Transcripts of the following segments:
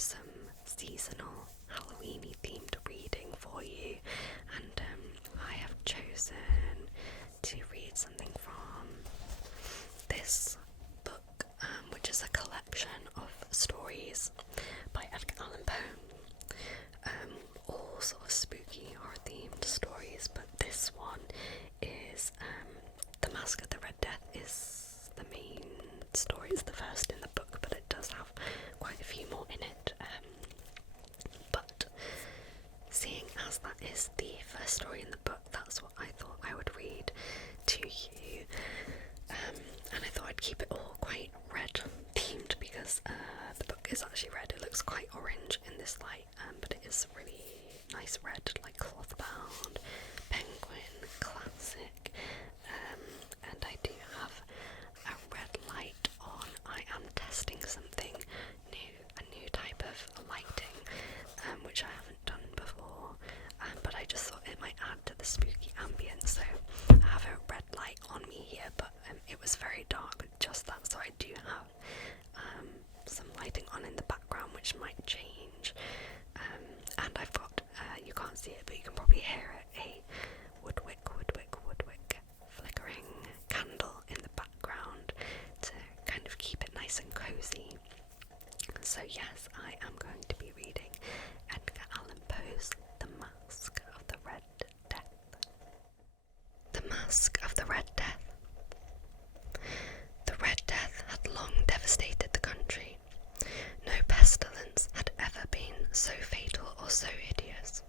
some seasonal Halloweeny themed reading for you, and I have chosen to read something from this book, which is a collection of stories by Edgar Allan Poe, all sort of spooky horror themed stories, but this one is The Mask of the Red Death is the main story. It's the first in the book, but it does have quite a few more in it. But seeing as that is the first story in the book, that's what I thought I would read to you. And I thought I'd keep it all quite red themed because the book is actually red. It looks quite orange in this light, but it is really nice red, like cloth bound, penguin, classic. And I do have a red light on. I am testing something new, a new type of lighting, which I haven't done before, but I just thought it might add to the spooky ambience. So I have a red light on me here, but it was very dark with just that, so I do have some lighting on in the background which might change, and I've got, you can't see it but you can probably hear it, a woodwick flickering candle in the background to kind of keep it nice and cozy. So yes, I am going to be reading Edgar Allan Poe's The Mask of the Red Death. The Mask of the Red Death. The Red Death had long devastated the country. No pestilence had ever been so fatal or so hideous.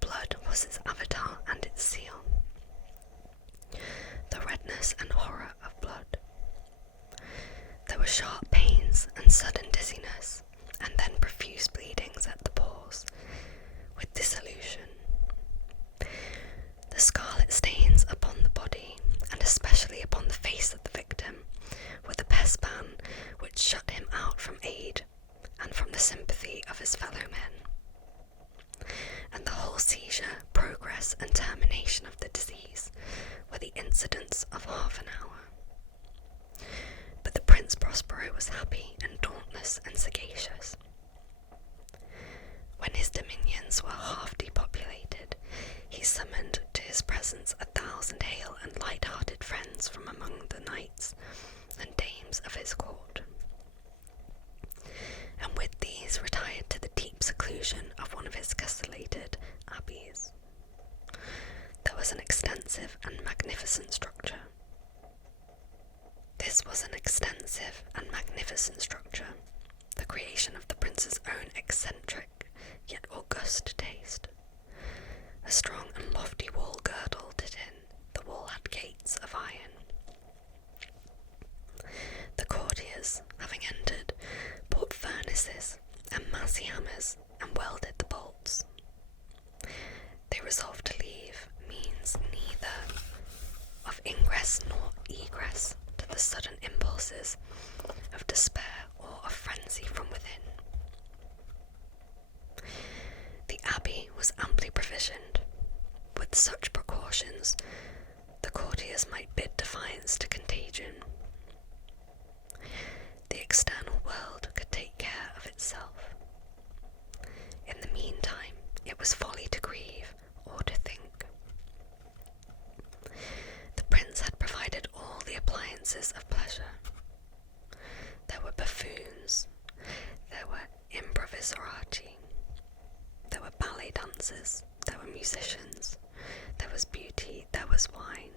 Blood was its avatar and its seal. The redness and horror of blood. There were sharp pains and sudden dizziness, and then profuse bleedings at the pores, with dissolution. The scarlet stains upon the body, and especially upon the face of the victim, were the pest ban which shut him out from aid and from the sympathy of his fellow men. And the whole seizure, progress, and termination of the disease were the incidents of half an hour. But the Prince Prospero was happy and dauntless and sagacious. When his dominions were half depopulated, he summoned to his presence 1,000 hale and light-hearted friends from among the knights and dames of his court, and with these retired to the deep seclusion of one of his castellated abbeys. There was an extensive and magnificent structure. This was an extensive and magnificent structure, the creation of the prince's own eccentric yet august taste. A strong and lofty wall girdled it in, the wall had gates of iron. The courtiers, having entered, brought furnaces and massy hammers and welded the bolts. They resolved to leave means neither of ingress nor egress to the sudden impulses of despair or of frenzy from within. The abbey was amply provisioned. With such precautions, the courtiers might bid defiance to contagion. The external world could take care of itself. In the meantime, it was folly to grieve or to think. The prince had provided all the appliances of pleasure. There were buffoons, there were improvisorati, there were ballet dancers, there were musicians, there was beauty, there was wine.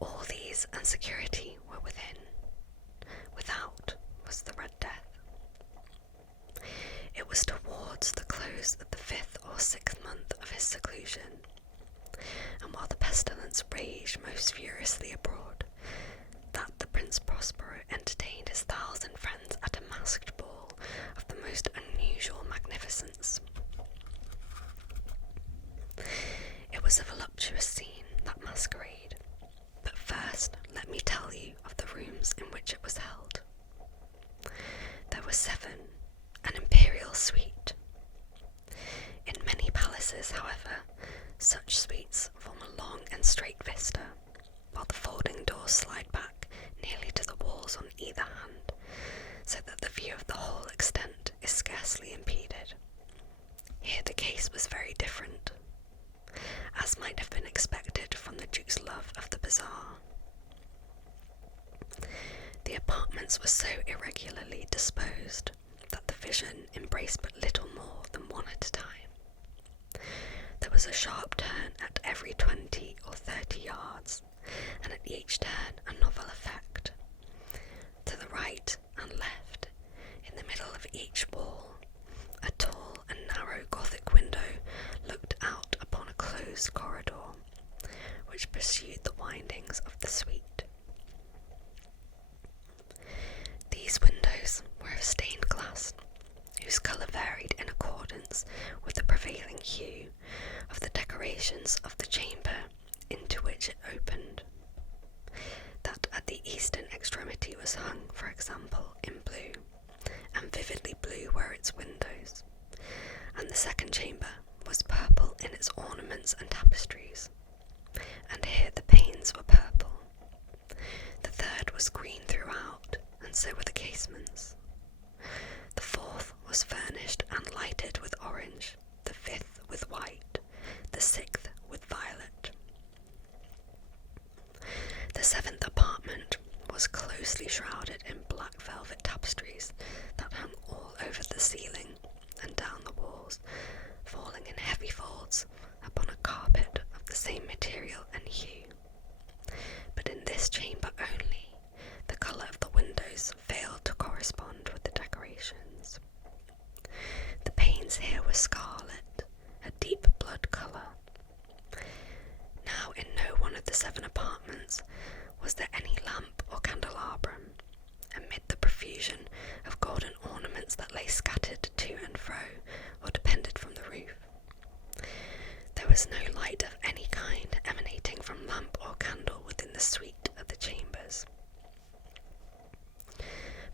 All these and security were within. Without was the Red Death. It was towards the close of the 5th or 6th month of his seclusion, and while the pestilence raged most furiously abroad, that the Prince Prospero entertained his 1,000 friends at a masked ball of the most unusual magnificence. It was a voluptuous scene, that masquerade, but first let me tell you of the rooms in which it was held. There were 7, an imperial suite. In many palaces, however, such suites form a long and straight vista, while the folding doors slide back nearly to the walls on either hand, so that the view of the whole extent is scarcely impeded. Here the case was very different, as might have been expected from the Duke's love of the bizarre. The apartments were so irregularly disposed that the vision embraced but little more than one at a time. There was a sharp turn at every 20 or 30 yards, and at each turn a novel effect. To the right and left, in the middle of each wall, a tall and narrow Gothic window looked out upon a closed corridor, which pursued the windings of the suite. These windows were of stained glass, whose colour varied in accordance with the prevailing hue of the decorations of the chamber into which it opened. That at the eastern extremity was hung, for example, in blue, and vividly blue were its windows, and the second chamber was purple in its ornaments and tapestries, and here the panes were purple. The third was green throughout, and so were the casements. The fourth was furnished and lighted with orange, the fifth with white, the sixth with violet. The seventh apartment was closely shrouded in black velvet tapestries that hung all over the ceiling and down the walls, falling in heavy folds upon a carpet of the same material and hue. But in this chamber only, the colour of the windows failed to correspond with the decorations. The panes here were scarlet, a deep blood colour. Now in no one of the 7 apartments was there any lamp or candelabrum, amid the profusion of golden ornaments that lay scattered to and fro or depended from the roof. There was no light of any kind emanating from lamp or candle within the suite of the chambers.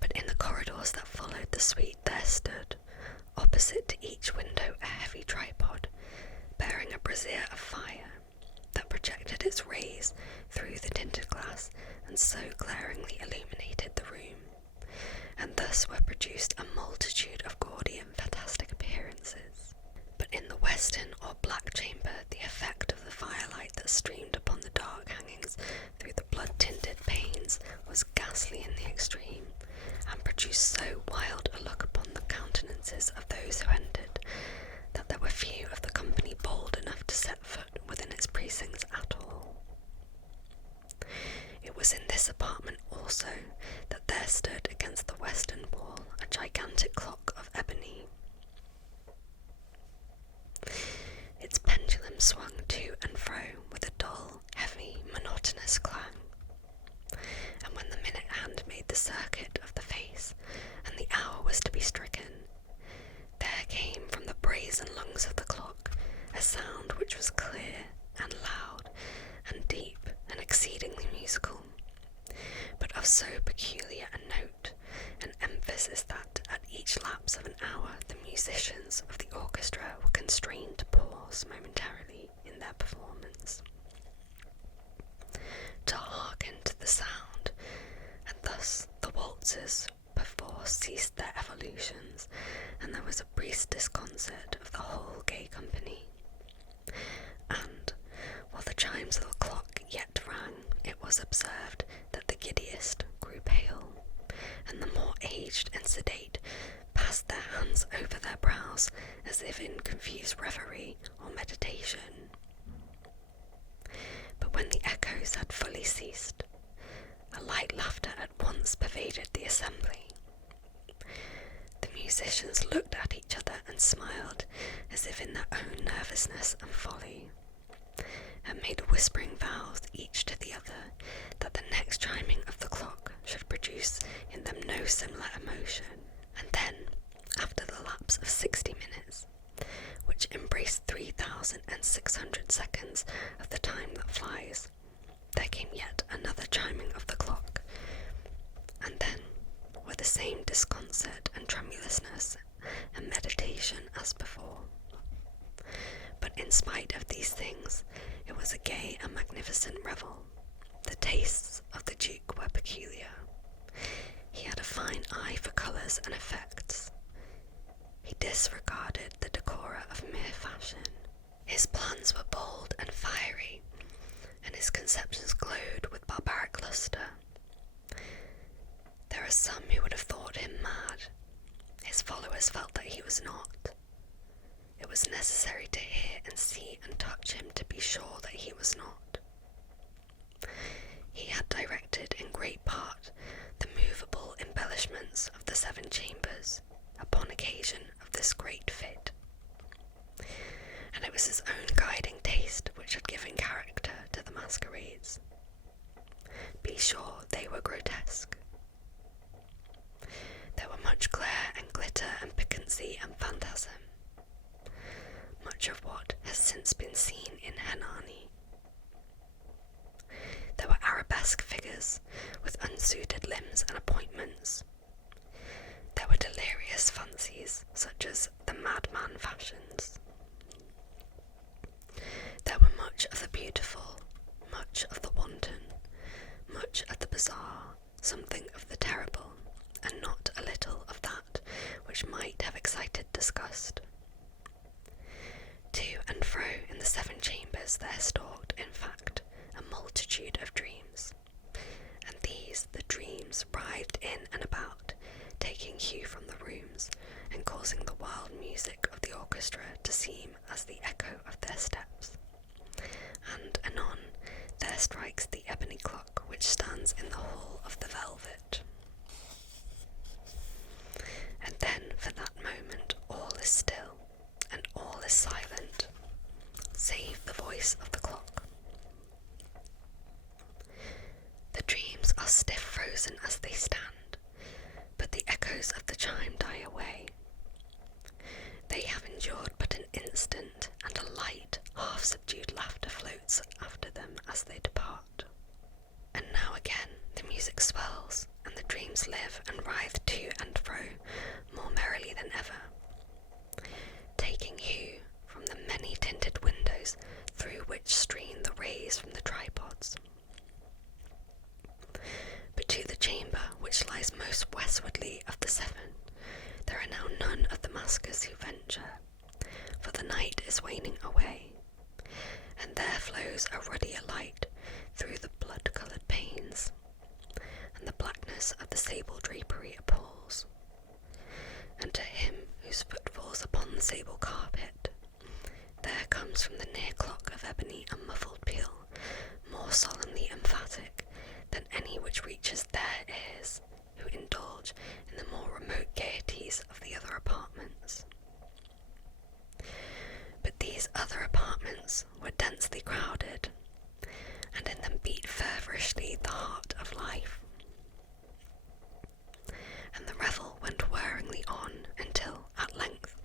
But in the corridors that followed the suite there stood, opposite to each window, a heavy tripod, bearing a brazier of fire, that projected its rays through the tinted glass and so glaringly illuminated the room, and thus were produced a multitude of gaudy and fantastic appearances. But in the western or black chamber the effect of the firelight that streamed upon the dark hangings through the blood-tinted panes was ghastly in the extreme, and produced so wild a look upon the countenances of those who entered, that there were few of the company bold enough to set foot within its precincts at all. It was in this apartment also that there stood against the western wall a gigantic clock of ebony. Its pendulum swung to and fro with a dull, heavy, monotonous clang, and when the minute hand made the circuit of the face, and the hour was to be stricken, there came from the brazen lungs of the clock a sound which was clear and loud and deep and exceedingly musical, but of so peculiar a note and emphasis that at each lapse of an hour the musicians of the orchestra were constrained to pause momentarily in their performance, to hearken to the sound, and thus the waltzers perforce ceased their evolutions, and there was a brief disconcert of the whole gay company. And, while the chimes of the clock yet rang, it was observed that the giddiest grew pale, and the more aged and sedate passed their hands over their brows as if in confused reverie or meditation. But when the echoes had fully ceased, a light laughter at once pervaded the assembly. The musicians looked at each other and smiled as if in their own nervousness and folly, and made whispering vows each to the other that the next chiming of the clock should produce in them no similar emotion. And then, after the lapse of 60 minutes, which embraced 3,600 seconds of the time that flies, there came yet another chiming of the clock, and then, with the same disconcert and tremulousness and meditation as before. But in spite of these things, it was a gay and magnificent revel. The tastes of the Duke were peculiar. He had a fine eye for colour colours and effects. He disregarded the decora of mere fashion. His plans were bold and fiery, and his conceptions glowed with barbaric lustre. There are some who would have thought him mad. His followers felt that he was not. It was necessary to hear and see and touch him to be sure that he was not. He had directed in great part the movable embellishments of the 7 chambers upon occasion of this great fete, and it was his own guiding taste which had given character to the masquerades. Be sure they were grotesque. There were much glare and glitter and piquancy and phantasm, much of what has since been seen in Hernani. There were arabesque figures with unsuited limbs and appointments. There were delirious fancies such as the madman fashions. There were much of the beautiful, much of the wanton, much of the bizarre, something of the terrible, and not a little of that which might have excited disgust. To and fro in the 7 chambers there stalked, in fact, a multitude of dreams, and these the dreams writhed in and about, taking hue from the rooms, and causing the wild music of the orchestra to seem as the echo of their steps. And anon there strikes the ebony clock which stands in the hall of the velvet. And then for that moment all is still, and all is silent, save the voice of the clock. The dreams are stiff frozen as they stand, but the echoes of the chime die away. They have endured but an instant, and a light, half-subdued laughter floats after them as they depart. And now again the music swells, and the dreams live and writhe to and fro more merrily than ever, taking hue from the many-tinted windows through which stream the rays from the tripods. But to the chamber which lies most westwardly of the 7, there are now none of the maskers who venture, for the night is waning away, and there flows a ruddier light through the blood-coloured panes, and the blackness of the sable drapery appalls. And to him whose foot falls upon the sable carpet, there comes from the near clock of ebony a muffled peal, more solemnly emphatic than any which reaches their ears, who indulge in the more remote gaieties of the other apartments. But these other apartments were densely crowded, and in them beat feverishly the heart of life. And the revel went whirringly on until, at length,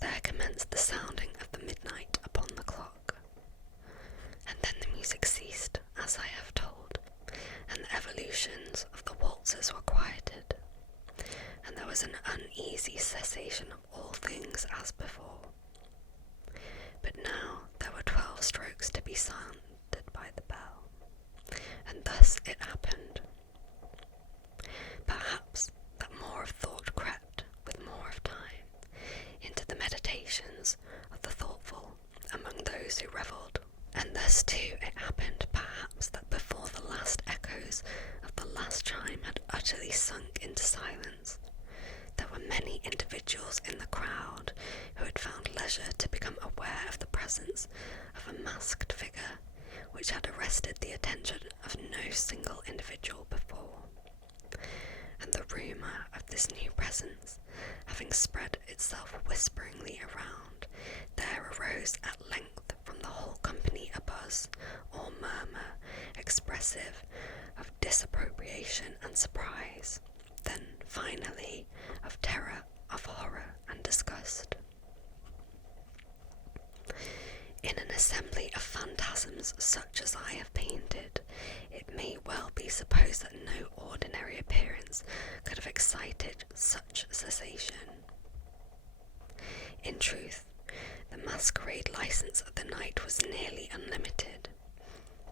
there commenced the sounding of the midnight upon the clock. And then the music ceased, as I have told, and the evolutions of the waltzes were quieted, and there was an uneasy cessation of all things as before. But now there were 12 strokes to be sounded by the bell, and thus it happened. Perhaps that more of thought crept, with more of time, into the meditations of the thoughtful among those who revelled, and thus too it happened perhaps that before the last echoes of the last chime had utterly sunk into silence, there were many individuals in the crowd who had found leisure to become aware of the presence of a masked figure which had arrested the attention of no single individual before. And the rumour of this new presence having spread itself whisperingly around, there arose at length from the whole company a buzz or murmur expressive of disapprobation and surprise, then finally of terror, of horror and disgust. In an assembly of phantasms such as I have painted, it may well be supposed that no ordinary appearance could have excited such cessation. In truth, the masquerade license of the night was nearly unlimited,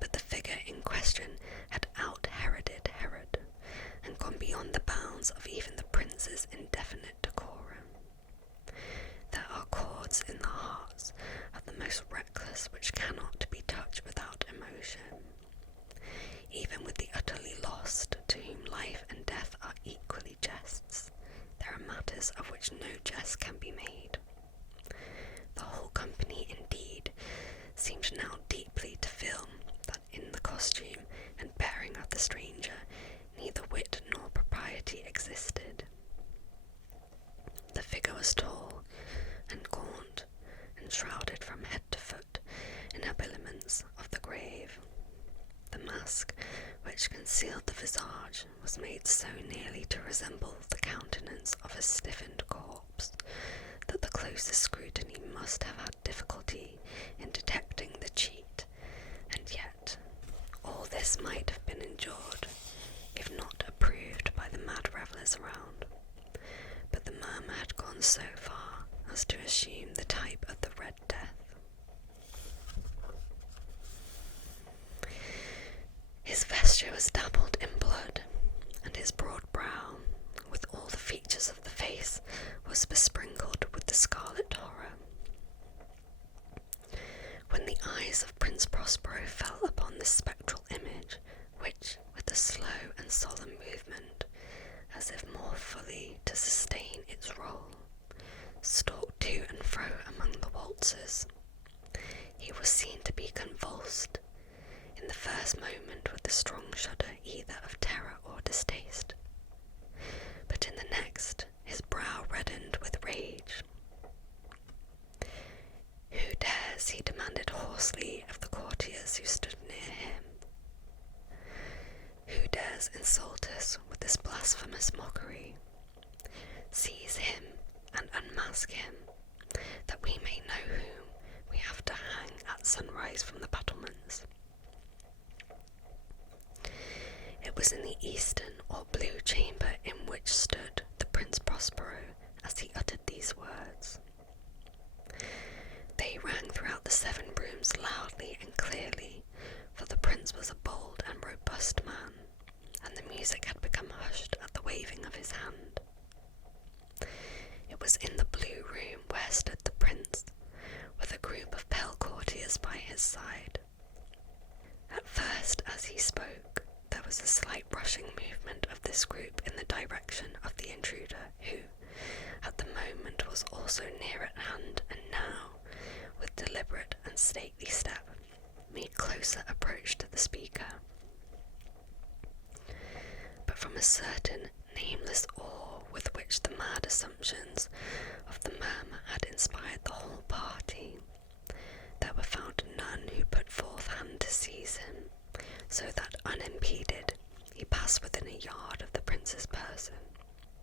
but the figure in question had out-Heroded Herod, and gone beyond the bounds of even the prince's indefinite most reckless which cannot be touched without emotion. Even with the utterly lost, to whom life and death are equally jests, there are matters of which no jest can be made. The whole company, indeed, seemed now deeply to feel that in the costume and bearing of the stranger neither wit nor propriety existed. The figure was tall and gaunt, and shrouded from head to foot in habiliments of the grave. The mask which concealed the visage was made so nearly to resemble the countenance of a stiffened corpse that the closest scrutiny must have had difficulty in detecting the cheat, and yet all this might have been endured, if not approved by the mad revellers around. But the murmur had gone so far as to assume the type of the Red Death. His vesture was dabbled in blood, and his broad brow, with all the features of the face, was besprinkled with the scarlet horror. When the eyes of Prince Prospero fell upon this spectral image, which, with a slow and solemn movement, as if more fully to sustain its rôle, stalked to and fro among the waltzers, he was seen to be convulsed, in the first moment with a strong shudder either of terror or distaste, but in the next his brow reddened with rage. "Who dares," he demanded hoarsely of the courtiers who stood near him, "who dares insult us with this blasphemous mockery? Seize him and unmask him, that we may know whom we have to hang at sunrise from the battlements." It was in the eastern or blue chamber in which stood the Prince Prospero as he uttered these words. They rang throughout the 7 rooms loudly and clearly, for the prince was a bold and robust man, and the music had become hushed at the waving of his hand. It was in the blue room where stood the prince, with a group of pale courtiers by his side. At first, as he spoke, there was a slight rushing movement of this group in the direction of the intruder, who, at the moment, was also near at hand, and now, with deliberate and stately step, made closer approach to the speaker. But from a certain nameless awe with which the mad assumptions of the murmur had inspired the whole party, there were found none who put forth hand to seize him, so that unimpeded he passed within a yard of the prince's person,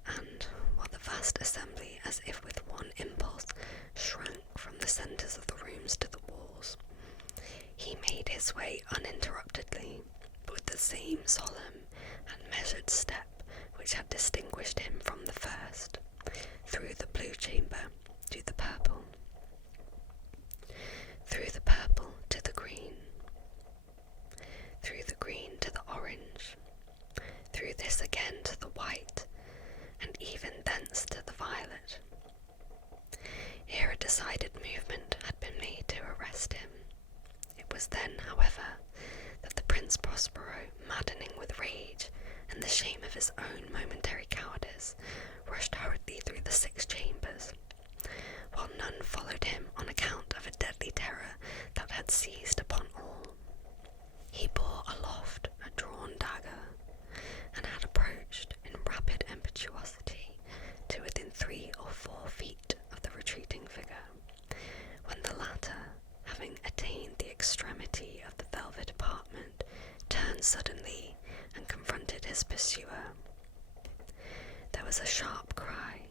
and while the vast assembly, as if with one impulse, shrank from the centres of the rooms to the walls, he made his way uninterruptedly, but with the same solemn and measured step which had distinguished him from the first, through the blue chamber to the purple, through the purple to the green, through the green to the orange, through this again to the white, and even thence to the violet. Here a decided movement had been made to arrest him. It was then, however, that the Prince Prospero, maddening with rage and the shame of his own momentary cowardice, rushed hurriedly through the 6 chambers, while none followed him on account of a deadly terror that had seized upon all. He bore aloft a drawn dagger, and had approached in rapid impetuosity to within 3 or 4 feet of the retreating figure, when the latter, having attained the extremity of the velvet apartment, turned suddenly and confronted his pursuer. There was a sharp cry,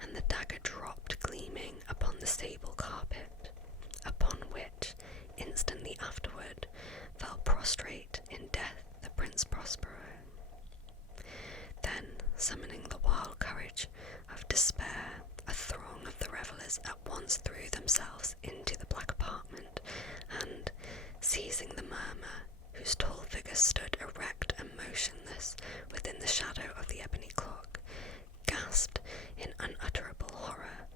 and the dagger dropped gleaming upon the sable carpet, upon which, instantly afterward, fell prostrate in death the Prince Prospero. Then, summoning the wild courage of despair, a throng of the revellers at once threw themselves into the black apartment, and, seizing the murmur, whose tall figure stood erect and motionless within the shadow of the ebony clock, gasped in unutterable horror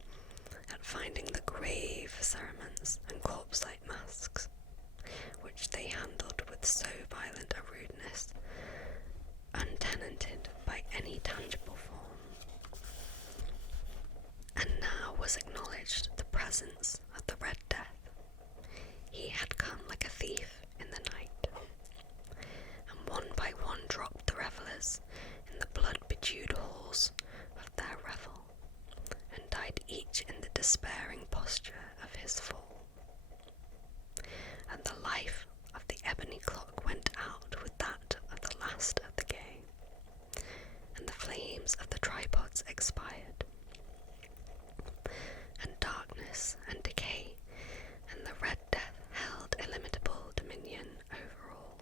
at finding the grave cerements faces and corpse-like masks, which they handled with so violent a rudeness, untenanted by any tangible form. And now was acknowledged the presence of the Red Death. He had come like a thief in the night, and one by one dropped the revellers in the blood-bedewed halls of their revel, and died each in the despairing posture of his fall. And the life of the ebony clock went out with that of the last of the gay, and the flames of the tripods expired, and darkness and decay and the Red Death held illimitable dominion over all.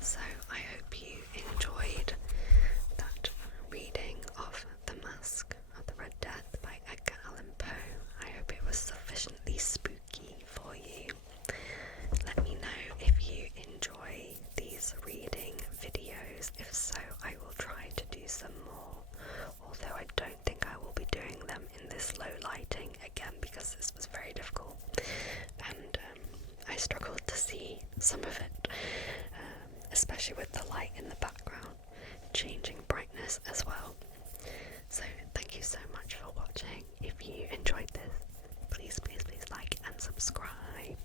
So I hope you enjoyed that reading of The Mask of the Red Death by Edgar Allan Poe. I hope it was sufficiently spooky for you. Let me know if you enjoy these reading videos. If so, I will try to do some more, although I don't think I will be doing them in this low lighting again because this was very difficult, and I struggled to see some of it, especially with the light in the background changing brightness as well. So thank you so much for watching. If you enjoyed this, please like and subscribe.